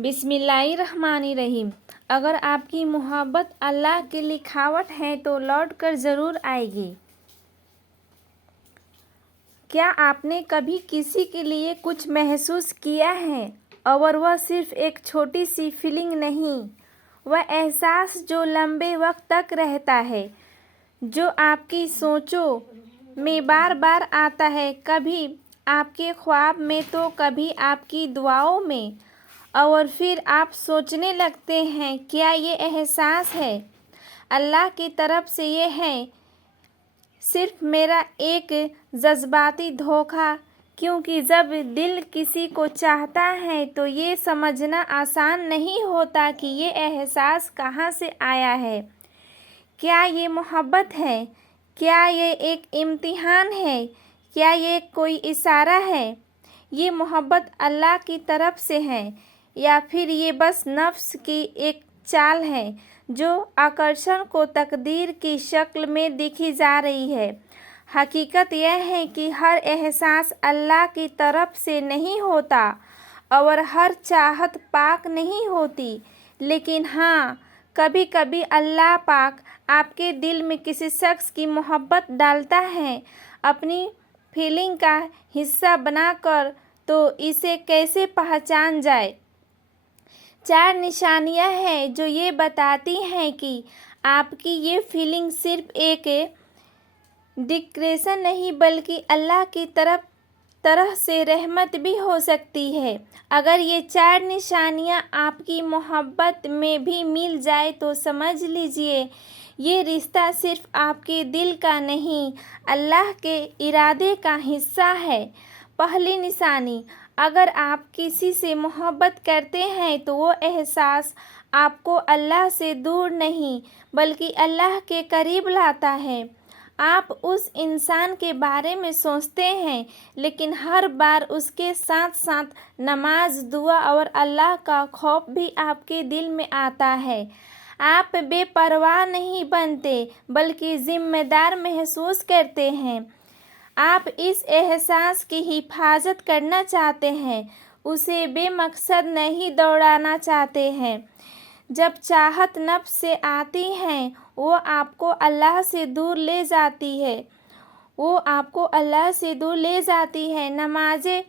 बिस्मिल्लाहिर्रहमानिर्रहीम। अगर आपकी मोहब्बत अल्लाह की लिखावट है तो लौट कर ज़रूर आएगी। क्या आपने कभी किसी के लिए कुछ महसूस किया है और वह सिर्फ एक छोटी सी फीलिंग नहीं, वह एहसास जो लंबे वक्त तक रहता है, जो आपकी सोचों में बार बार आता है, कभी आपके ख्वाब में तो कभी आपकी दुआओं में, और फिर आप सोचने लगते हैं क्या ये एहसास है अल्लाह की तरफ से, ये है सिर्फ मेरा एक जज्बाती धोखा। क्योंकि जब दिल किसी को चाहता है तो ये समझना आसान नहीं होता कि ये एहसास कहाँ से आया है। क्या ये मोहब्बत है? क्या ये एक इम्तिहान है? क्या ये कोई इशारा है? ये मोहब्बत अल्लाह की तरफ से है या फिर ये बस नफ्स की एक चाल है जो आकर्षण को तकदीर की शक्ल में दिखी जा रही है। हकीकत यह है कि हर एहसास अल्लाह की तरफ से नहीं होता और हर चाहत पाक नहीं होती, लेकिन हाँ, कभी कभी अल्लाह पाक आपके दिल में किसी शख्स की मोहब्बत डालता है अपनी फीलिंग का हिस्सा बनाकर। तो इसे कैसे पहचान जाए? 4 निशानियां हैं जो ये बताती हैं कि आपकी ये फीलिंग सिर्फ एक डिक्रेशन नहीं बल्कि अल्लाह की तरह से रहमत भी हो सकती है। अगर ये 4 निशानियां आपकी मोहब्बत में भी मिल जाए तो समझ लीजिए ये रिश्ता सिर्फ आपके दिल का नहीं, अल्लाह के इरादे का हिस्सा है। पहली निशानी, अगर आप किसी से मोहब्बत करते हैं तो वो एहसास आपको अल्लाह से दूर नहीं बल्कि अल्लाह के करीब लाता है। आप उस इंसान के बारे में सोचते हैं लेकिन हर बार उसके साथ साथ नमाज, दुआ और अल्लाह का खौफ भी आपके दिल में आता है। आप बेपरवाह नहीं बनते बल्कि जिम्मेदार महसूस करते हैं। आप इस एहसास की हिफाजत करना चाहते हैं, उसे बेमकसद नहीं दौड़ाना चाहते हैं। जब चाहत नफ्स से आती है वो आपको अल्लाह से दूर ले जाती है, नमाजें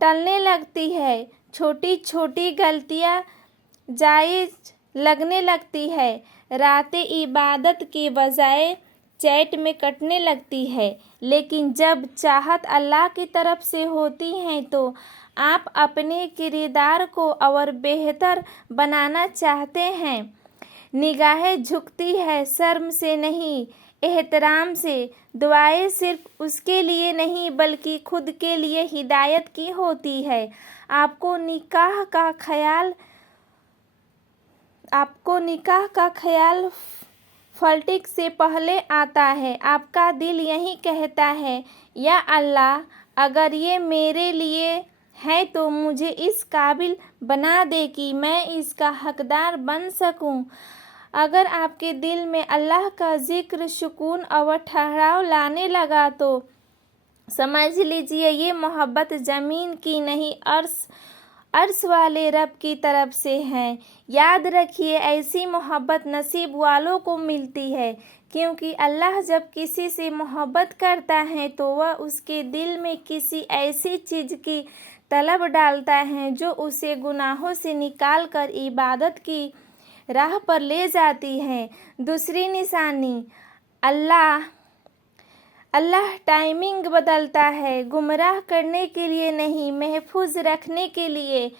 टलने लगती है, छोटी छोटी गलतियां जायज़ लगने लगती है, रातें इबादत के बजाय चैट में कटने लगती है। लेकिन जब चाहत अल्लाह की तरफ से होती है तो आप अपने किरदार को और बेहतर बनाना चाहते हैं। निगाहें झुकती है शर्म से नहीं, एहतराम से। दुआएं सिर्फ उसके लिए नहीं बल्कि खुद के लिए हिदायत की होती है। आपको निकाह का ख्याल फ्लर्टिंग से पहले आता है। आपका दिल यही कहता है, या अल्लाह, अगर ये मेरे लिए है तो मुझे इस काबिल बना दे कि मैं इसका हकदार बन सकूं। अगर आपके दिल में अल्लाह का जिक्र सुकून और ठहराव लाने लगा तो समझ लीजिए ये मोहब्बत ज़मीन की नहीं, अर्श वाले रब की तरफ से है। याद रखिए ऐसी मोहब्बत नसीब वालों को मिलती है, क्योंकि अल्लाह जब किसी से मोहब्बत करता है तो वह उसके दिल में किसी ऐसी चीज़ की तलब डालता है जो उसे गुनाहों से निकाल कर इबादत की राह पर ले जाती है। दूसरी निशानी, अल्लाह टाइमिंग बदलता है, गुमराह करने के लिए नहीं, महफूज रखने के लिए।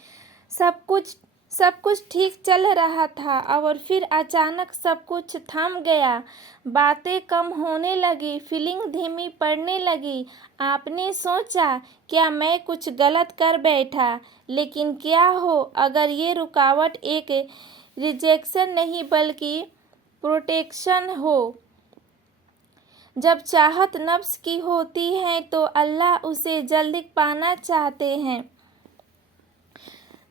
सब कुछ ठीक चल रहा था और फिर अचानक सब कुछ थम गया। बातें कम होने लगी, फीलिंग धीमी पड़ने लगी। आपने सोचा क्या मैं कुछ गलत कर बैठा, लेकिन क्या हो अगर ये रुकावट एक रिजेक्शन नहीं बल्कि प्रोटेक्शन हो। जब चाहत नफ्स की होती है तो अल्लाह उसे जल्दी पाना चाहते हैं।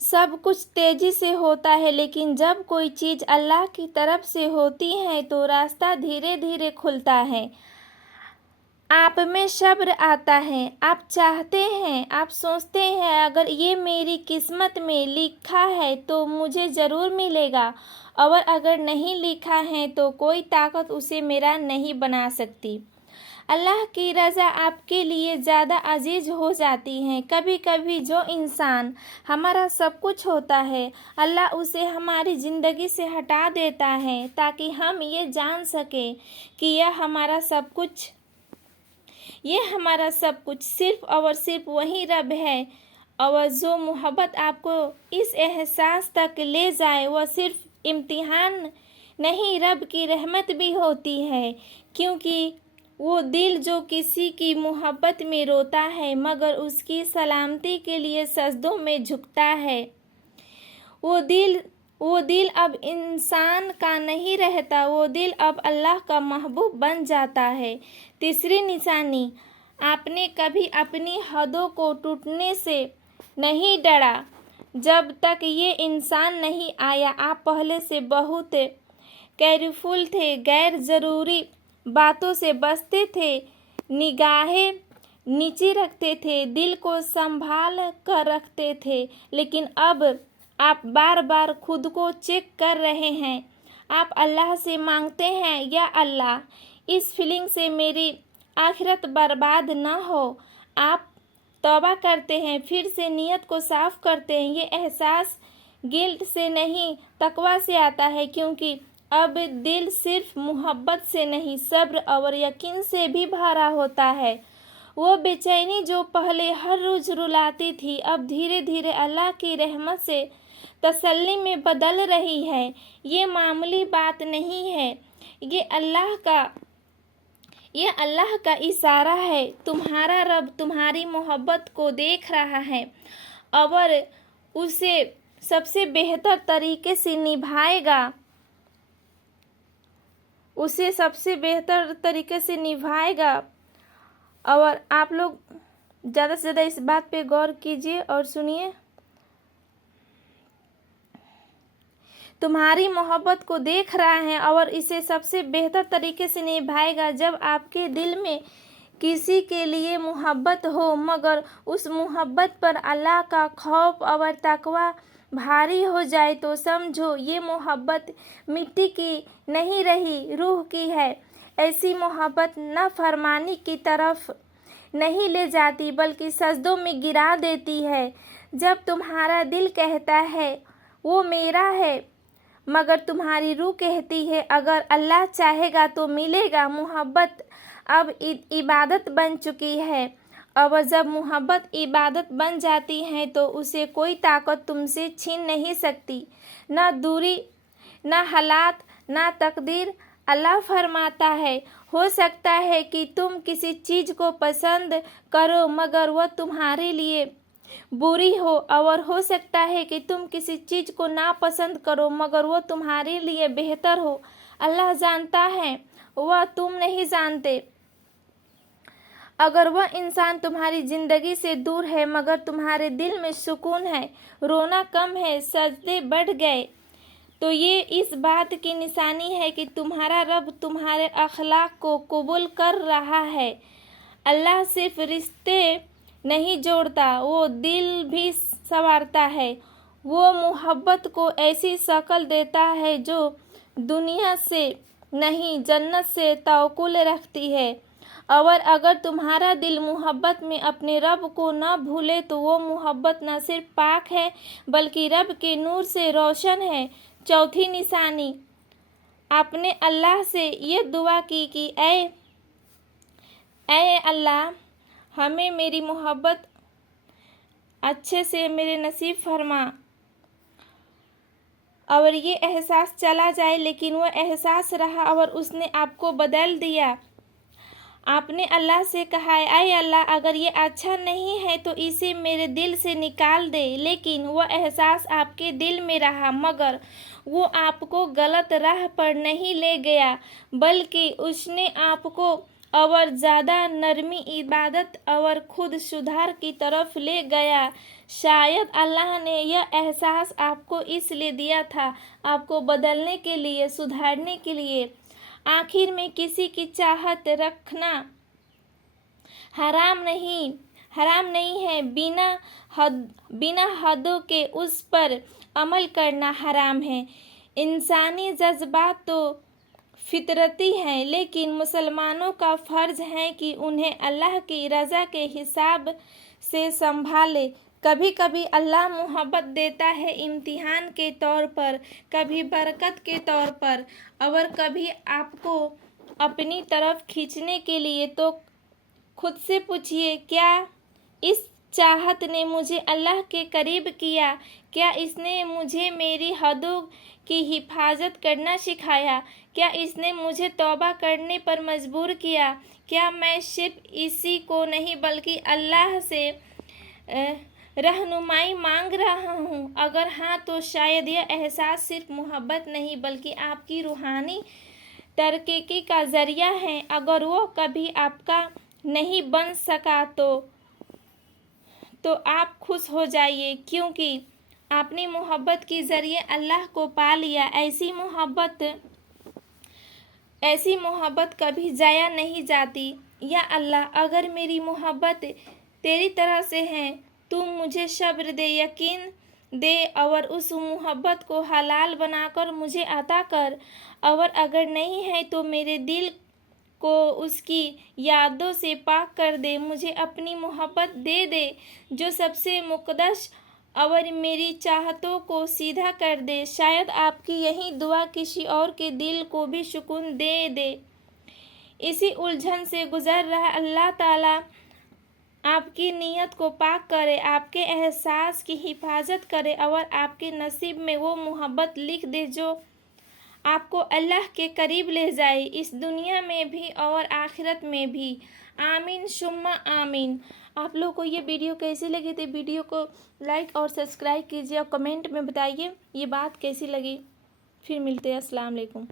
सब कुछ तेजी से होता है, लेकिन जब कोई चीज़ अल्लाह की तरफ से होती है तो रास्ता धीरे धीरे खुलता है। आप में सब्र आता है। आप चाहते हैं, आप सोचते हैं अगर ये मेरी किस्मत में लिखा है तो मुझे ज़रूर मिलेगा, और अगर नहीं लिखा है तो कोई ताकत उसे मेरा नहीं बना सकती। अल्लाह की रज़ा आपके लिए ज़्यादा अजीज़ हो जाती है। कभी कभी जो इंसान हमारा सब कुछ होता है, अल्लाह उसे हमारी ज़िंदगी से हटा देता है ताकि हम ये जान सकें कि यह हमारा सब कुछ सिर्फ और सिर्फ वही रब है। और जो मोहब्बत आपको इस एहसास तक ले जाए वह सिर्फ इम्तिहान नहीं, रब की रहमत भी होती है, क्योंकि वो दिल जो किसी की मोहब्बत में रोता है मगर उसकी सलामती के लिए सजदों में झुकता है, वो दिल अब इंसान का नहीं रहता, वो दिल अब अल्लाह का महबूब बन जाता है। तीसरी निशानी, आपने कभी अपनी हदों को टूटने से नहीं डरा। जब तक ये इंसान नहीं आया आप पहले से बहुत केयरफुल थे, गैर ज़रूरी बातों से बचते थे, निगाहें नीचे रखते थे, दिल को संभाल कर रखते थे। लेकिन अब आप बार बार खुद को चेक कर रहे हैं। आप अल्लाह से मांगते हैं, या अल्लाह इस फीलिंग से मेरी आखिरत बर्बाद न हो। आप तौबा करते हैं, फिर से नियत को साफ करते हैं। ये एहसास गिल्ट से नहीं तकवा से आता है, क्योंकि अब दिल सिर्फ मोहब्बत से नहीं सब्र और यकीन से भी भरा होता है। वो बेचैनी जो पहले हर रोज़ रुलाती थी अब धीरे धीरे अल्लाह की रहमत से तसल्ली में बदल रही है। ये मामूली बात नहीं है, ये अल्लाह का इशारा है। तुम्हारा रब तुम्हारी मोहब्बत को देख रहा है और उसे सबसे बेहतर तरीके से निभाएगा। और आप लोग ज़्यादा से ज़्यादा इस बात पे गौर कीजिए और सुनिए। तुम्हारी मोहब्बत को देख रहा है और इसे सबसे बेहतर तरीके से निभाएगा। जब आपके दिल में किसी के लिए मोहब्बत हो मगर उस मोहब्बत पर अल्लाह का खौफ और तकवा भारी हो जाए तो समझो ये मोहब्बत मिट्टी की नहीं रही, रूह की है। ऐसी मोहब्बत नाफरमानी की तरफ नहीं ले जाती बल्कि सजदों में गिरा देती है। जब तुम्हारा दिल कहता है वो मेरा है मगर तुम्हारी रूह कहती है अगर अल्लाह चाहेगा तो मिलेगा, मोहब्बत अब इबादत बन चुकी है। और जब मोहब्बत इबादत बन जाती है तो उसे कोई ताकत तुमसे छीन नहीं सकती, ना दूरी, ना हालात, ना तकदीर। अल्लाह फरमाता है, हो सकता है कि तुम किसी चीज़ को पसंद करो मगर वह तुम्हारे लिए बुरी हो, और हो सकता है कि तुम किसी चीज़ को नापसंद करो मगर वो तुम्हारे लिए बेहतर हो। अल्लाह जानता है, वह तुम नहीं जानते। अगर वह इंसान तुम्हारी ज़िंदगी से दूर है मगर तुम्हारे दिल में सुकून है, रोना कम है, सजदे बढ़ गए, तो ये इस बात की निशानी है कि तुम्हारा रब तुम्हारे अखलाक को कबूल कर रहा है। अल्लाह सिर्फ रिश्ते नहीं जोड़ता, वो दिल भी संवारता है। वो मोहब्बत को ऐसी शक्ल देता है जो दुनिया से नहीं जन्नत से तवक्कुल रखती है। और अगर तुम्हारा दिल मोहब्बत में अपने रब को न भूले तो वो मोहब्बत न सिर्फ पाक है बल्कि रब के नूर से रोशन है। चौथी निशानी, आपने अल्लाह से ये दुआ की कि ऐ अल्लाह हमें मेरी मोहब्बत अच्छे से मेरे नसीब फरमा। और ये एहसास चला जाए, लेकिन वो एहसास रहा और उसने आपको बदल दिया। आपने अल्लाह से कहा, ऐ अल्लाह अगर ये अच्छा नहीं है तो इसे मेरे दिल से निकाल दे। लेकिन वो एहसास आपके दिल में रहा मगर वो आपको गलत राह पर नहीं ले गया बल्कि उसने आपको और ज़्यादा नरमी, इबादत और खुद सुधार की तरफ ले गया। शायद अल्लाह ने यह एहसास आपको इसलिए दिया था, आपको बदलने के लिए, सुधारने के लिए। आखिर में किसी की चाहत रखना हराम नहीं है। बिना हदों के उस पर अमल करना हराम है। इंसानी जज्बात तो फितरती हैं, लेकिन मुसलमानों का फ़र्ज़ है कि उन्हें अल्लाह की रज़ा के हिसाब से संभाले। कभी कभी अल्लाह मोहब्बत देता है इम्तिहान के तौर पर, कभी बरकत के तौर पर, और कभी आपको अपनी तरफ खींचने के लिए। तो खुद से पूछिए, क्या इस चाहत ने मुझे अल्लाह के करीब किया? क्या इसने मुझे मेरी हदों की हिफाजत करना सिखाया? क्या इसने मुझे तौबा करने पर मजबूर किया? क्या मैं सिर्फ इसी को नहीं बल्कि अल्लाह से रहनुमाई मांग रहा हूँ? अगर हाँ, तो शायद यह एहसास सिर्फ मोहब्बत नहीं बल्कि आपकी रूहानी तरक्की का ज़रिया है। अगर वो कभी आपका नहीं बन सका तो आप खुश हो जाइए, क्योंकि आपने मोहब्बत के ज़रिए अल्लाह को पा लिया। ऐसी मोहब्बत कभी ज़ाया नहीं जाती। या अल्लाह, अगर मेरी मोहब्बत तेरी तरह से है, तू मुझे सब्र दे, यकीन दे और उस मोहब्बत को हलाल बनाकर मुझे अता कर। और अगर नहीं है तो मेरे दिल को उसकी यादों से पाक कर दे। मुझे अपनी मोहब्बत दे दे जो सबसे मुक़द्दस, और मेरी चाहतों को सीधा कर दे। शायद आपकी यही दुआ किसी और के दिल को भी सुकून दे दे। इसी उलझन से गुज़र रहा अल्लाह ताला आपकी नीयत को पाक करे, आपके एहसास की हिफाजत करे और आपके नसीब में वो मोहब्बत लिख दे जो आपको अल्लाह के करीब ले जाए, इस दुनिया में भी और आखिरत में भी। आमीन सुम्मा आमीन। आप लोगों को ये वीडियो कैसी लगी? तो वीडियो को लाइक और सब्सक्राइब कीजिए और कमेंट में बताइए ये बात कैसी लगी। फिर मिलते हैं। अस्सलाम वालेकुम।